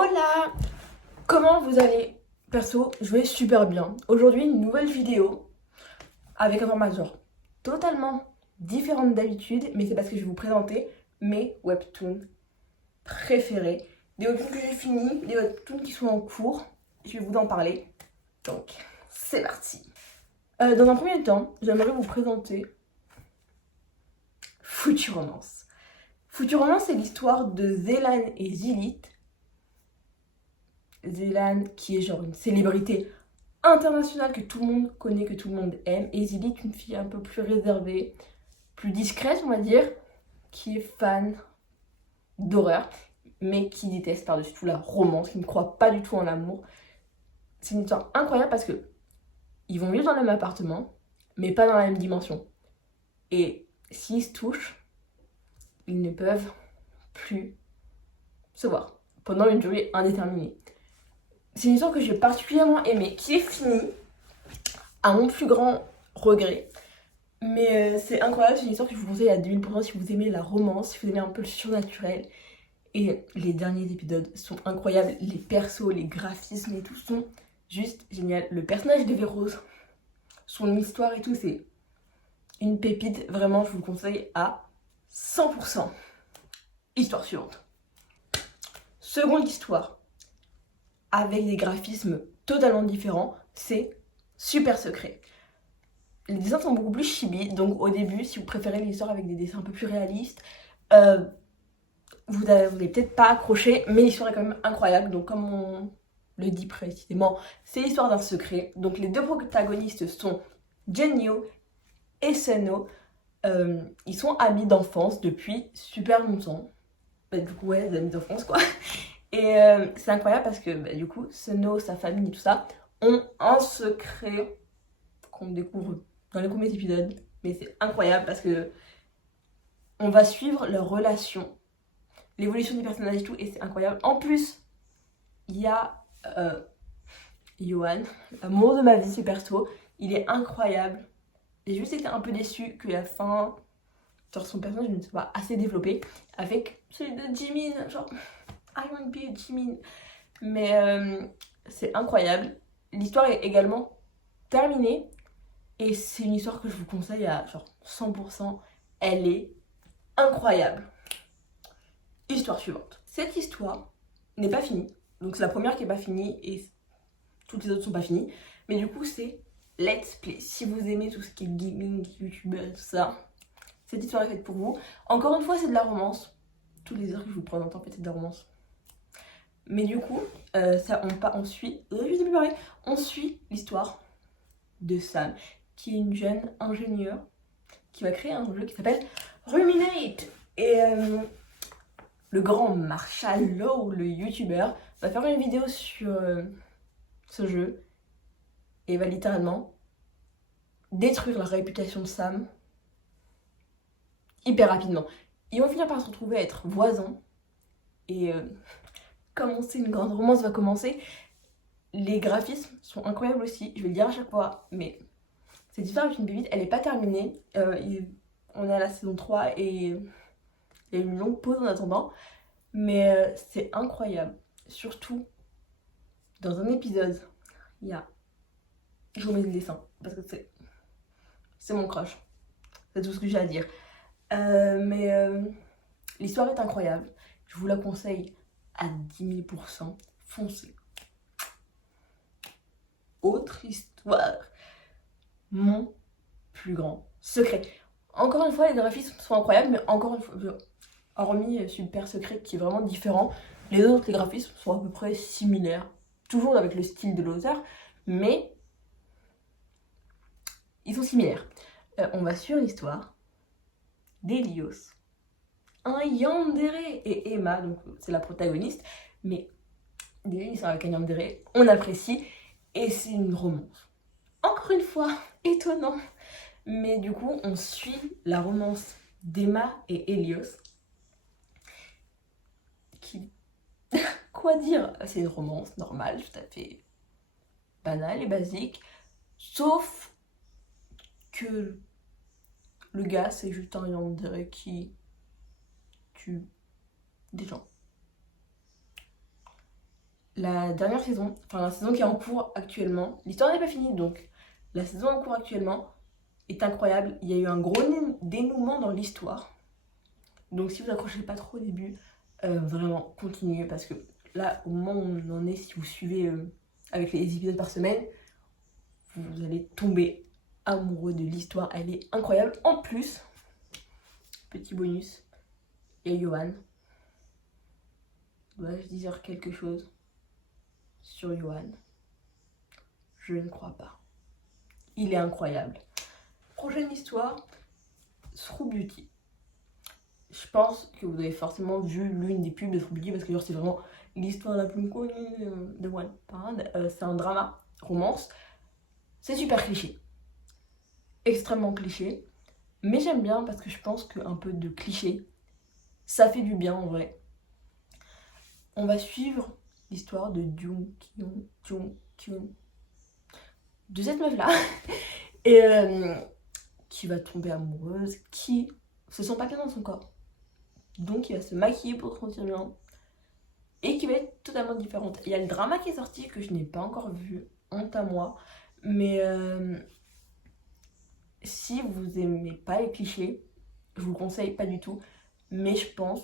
Hola! Comment vous allez? Perso, je vais super bien. Aujourd'hui, une nouvelle vidéo avec un format genre totalement différent d'habitude, mais c'est parce que je vais vous présenter mes webtoons préférés. Des webtoons que j'ai finis, des webtoons qui sont en cours. Je vais vous en parler. Donc, c'est parti. Dans un premier temps, j'aimerais vous présenter Futuromance. Futuromance, c'est l'histoire de Zélan et Zilith. Zélan qui est genre une célébrité internationale que tout le monde connaît, que tout le monde aime, et Zilith, une fille un peu plus réservée, plus discrète on va dire, qui est fan d'horreur, mais qui déteste par-dessus tout la romance, qui ne croit pas du tout en l'amour. C'est une histoire incroyable parce que ils vont vivre dans le même appartement, mais pas dans la même dimension. Et s'ils se touchent, ils ne peuvent plus se voir pendant une durée indéterminée. C'est une histoire que j'ai particulièrement aimée, qui est finie, à mon plus grand regret. Mais c'est incroyable, c'est une histoire que je vous conseille à 2000% si vous aimez la romance, si vous aimez un peu le surnaturel. Et les derniers épisodes sont incroyables, les persos, les graphismes et tout sont juste génial. Le personnage de Vérose, son histoire et tout, c'est une pépite, vraiment je vous le conseille à 100%. Histoire suivante. Seconde histoire, avec des graphismes totalement différents, c'est Super Secret. Les dessins sont beaucoup plus chibi, donc au début, si vous préférez les histoires avec des dessins un peu plus réalistes, vous n'allez peut-être pas accrocher, mais l'histoire est quand même incroyable. Donc comme on le dit précisément, c'est l'histoire d'un secret. Donc les deux protagonistes sont Genyo et Seno. Ils sont amis d'enfance depuis super longtemps. Bah, du coup, ouais, des amis d'enfance quoi. Et c'est incroyable parce que du coup, Seno, sa famille et tout ça ont un secret qu'on découvre dans les premiers épisodes. Mais c'est incroyable parce que on va suivre leur relation, l'évolution des personnages et tout, et c'est incroyable. En plus, il y a Johan, l'amour de ma vie, ce perso, il est incroyable. J'ai juste été un peu déçue que la fin, genre son personnage ne soit pas assez développé, avec celui de Jimin, genre I want to be Jimin. Mais c'est incroyable. L'histoire est également terminée, et c'est une histoire que je vous conseille à genre 100%. Elle est incroyable. Histoire suivante. Cette histoire n'est pas finie. Donc c'est la première qui n'est pas finie et toutes les autres sont pas finies. Mais du coup c'est let's play. Si vous aimez tout ce qui est gaming, youtubeur, tout ça, cette histoire est faite pour vous. Encore une fois c'est de la romance. Toutes les heures que je vous présente en fait c'est de la romance. Mais du coup on suit l'histoire de Sam, qui est une jeune ingénieure qui va créer un jeu qui s'appelle Ruminate. Et le grand Marshall Lowe, le youtubeur, va faire une vidéo sur ce jeu et va littéralement détruire la réputation de Sam hyper rapidement. Ils vont finir par se retrouver à être voisins et comme on sait, une grande romance va commencer. Les graphismes sont incroyables aussi, je vais le dire à chaque fois, mais cette histoire avec une pépite, elle n'est pas terminée. On est à la saison 3 et il y a eu une longue pause en attendant. Mais c'est incroyable. Surtout, dans un épisode, il y a... Je vous mets le dessin, parce que c'est mon crush. C'est tout ce que j'ai à dire. Mais l'histoire est incroyable. Je vous la conseille à 10 000%. Foncez. Autre histoire. Mon plus grand secret. Encore une fois, les graphismes sont incroyables, mais encore une fois, hormis Super Secret qui est vraiment différent, les autres, les graphismes sont à peu près similaires. Toujours avec le style de l'auteur, mais ils sont similaires. On va suivre l'histoire d'Elios, un yandere, et Emma, donc c'est la protagoniste, mais déjà ils sont avec un yandere, on apprécie, et c'est une romance. Encore une fois, étonnant, mais du coup on suit la romance d'Emma et Helios, qui... Quoi dire? C'est une romance normale, tout à fait banale et basique, sauf que le gars c'est juste un yandere qui tue des gens. la dernière saison, enfin la saison qui est en cours actuellement, l'histoire n'est pas finie donc la saison en cours actuellement est incroyable. Il y a eu un gros dénouement dans l'histoire. Donc si vous accrochez pas trop au début, vraiment continuez parce que là au moment où on en est, si vous suivez avec les épisodes par semaine, vous allez tomber amoureux de l'histoire, elle est incroyable. En plus, petit bonus, il y a Johan. Dois-je dire quelque chose sur Johan? Je ne crois pas. Il est incroyable. Prochaine histoire, True Beauty. Je pense que vous avez forcément vu l'une des pubs de True Beauty parce que c'est vraiment l'histoire la plus connue de Wattpad. C'est un drama, romance. C'est super cliché. Extrêmement cliché. Mais j'aime bien parce que je pense qu'un peu de cliché, ça fait du bien en vrai. On va suivre l'histoire de Jung Kyun, de cette meuf là et qui va tomber amoureuse, qui se sent pas bien dans son corps, donc il va se maquiller pour se sentir bien et qui va être totalement différente. Il y a le drama qui est sorti que je n'ai pas encore vu, honte à moi, mais si vous aimez pas les clichés, je vous le conseille pas du tout, mais je pense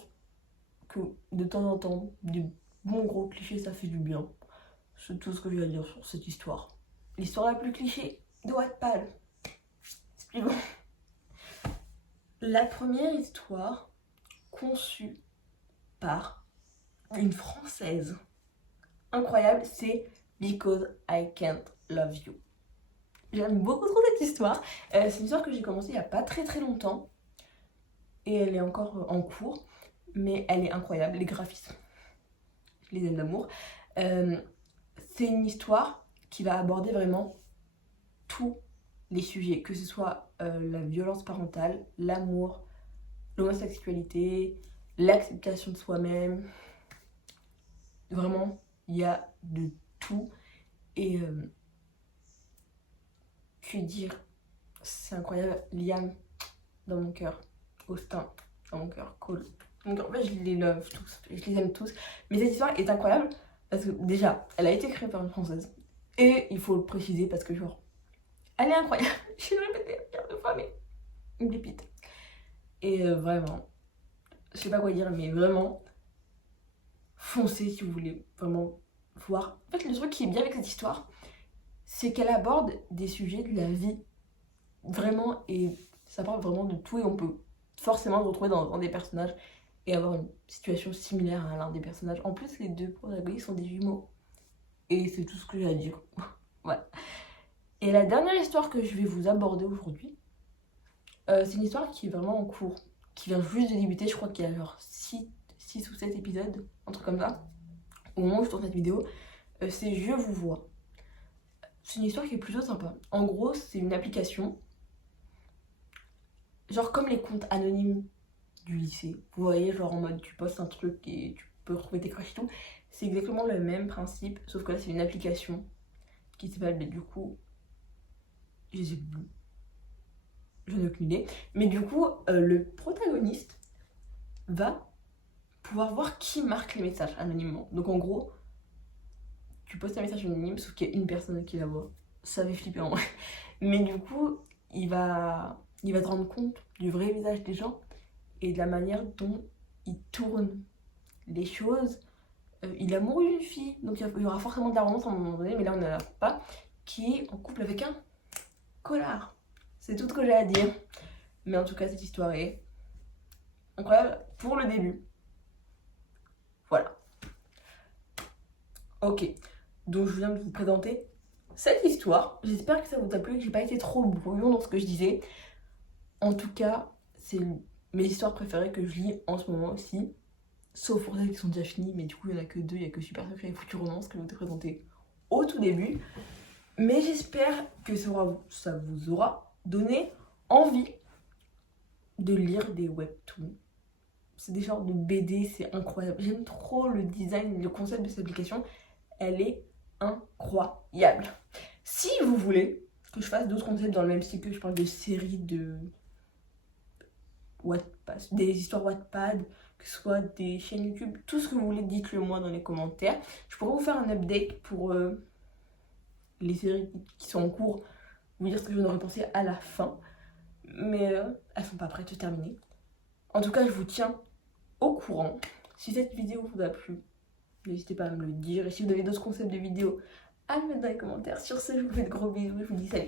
que de temps en temps des bons gros clichés ça fait du bien. C'est tout ce que j'ai à dire sur cette histoire. L'histoire la plus cliché de Wattpad. Suivant. La première histoire conçue par une Française incroyable, c'est Because I Can't Love You. J'aime beaucoup trop cette histoire. C'est une histoire que j'ai commencée il n'y a pas très longtemps. Et elle est encore en cours. Mais elle est incroyable. Les graphismes, je les aime d'amour. C'est une histoire qui va aborder vraiment tous les sujets, que ce soit la violence parentale, l'amour, l'homosexualité, l'acceptation de soi-même. Vraiment, il y a de tout. Et que dire, c'est incroyable. Liam, dans mon cœur. Austin, dans mon cœur. Cole, dans mon cœur. En fait, je les love tous, je les aime tous. Mais cette histoire est incroyable parce que déjà, elle a été créée par une Française. Et il faut le préciser parce que genre, elle est incroyable. Je suis répétée plein de fois, mais une pépite. Et vraiment, je sais pas quoi dire, mais vraiment, foncez si vous voulez vraiment voir. En fait, le truc qui est bien avec cette histoire, c'est qu'elle aborde des sujets de la vie. Vraiment, et ça parle vraiment de tout et on peut forcément se retrouver dans des personnages et avoir une situation similaire à l'un des personnages. En plus, les deux protagonistes sont des jumeaux. Et c'est tout ce que j'ai à dire. Voilà. Et la dernière histoire que je vais vous aborder aujourd'hui, c'est une histoire qui est vraiment en cours, qui vient juste de débuter. Je crois qu'il y a genre 6 ou 7 épisodes, un truc comme ça. Au moment où je tourne cette vidéo, c'est Je vous vois. C'est une histoire qui est plutôt sympa. En gros, c'est une application, genre comme les comptes anonymes du lycée. Vous voyez, genre en mode tu postes un truc et tu peux retrouver tes crushs et tout. C'est exactement le même principe, sauf que là c'est une application qui s'appelle, du coup, je sais plus, je n'ai aucune idée. Mais du coup, le protagoniste va pouvoir voir qui marque les messages anonymement. Donc en gros, tu postes un message anonyme, sauf qu'il y a une personne qui la voit. Ça fait flipper en vrai. Mais du coup, il va te rendre compte du vrai visage des gens et de la manière dont il tourne les choses. Il est amoureux d'une fille, donc il y aura forcément de la romance à un moment donné, mais là on n'en a pas, qui est en couple avec un connard. C'est tout ce que j'ai à dire. Mais en tout cas, cette histoire est incroyable pour le début. Voilà. Ok, donc je viens de vous présenter cette histoire. J'espère que ça vous a plu, que j'ai pas été trop brouillon dans ce que je disais. En tout cas, c'est mes histoires préférées que je lis en ce moment aussi. Sauf pour celles qui sont déjà finies, mais du coup il n'y en a que 2, il n'y a que Super Secret et Foutu Romance que je vous ai présenté au tout début. Mais j'espère que ça vous aura donné envie de lire des webtoons. C'est des genres de BD, c'est incroyable. J'aime trop le design, le concept de cette application. Elle est incroyable. Si vous voulez que je fasse d'autres concepts dans le même style, que je parle de séries de Wattpad, des histoires Wattpad, que que ce soit des chaînes YouTube, tout ce que vous voulez, dites-le moi dans les commentaires. Je pourrais vous faire un update pour les séries qui sont en cours, vous dire ce que je viens de repenser à la fin. Mais elles sont pas prêtes de terminer. En tout cas, je vous tiens au courant. Si cette vidéo vous a plu, n'hésitez pas à me le dire. Et si vous avez d'autres concepts de vidéos, à me mettre dans les commentaires. Sur ce, je vous fais de gros bisous et je vous dis salut.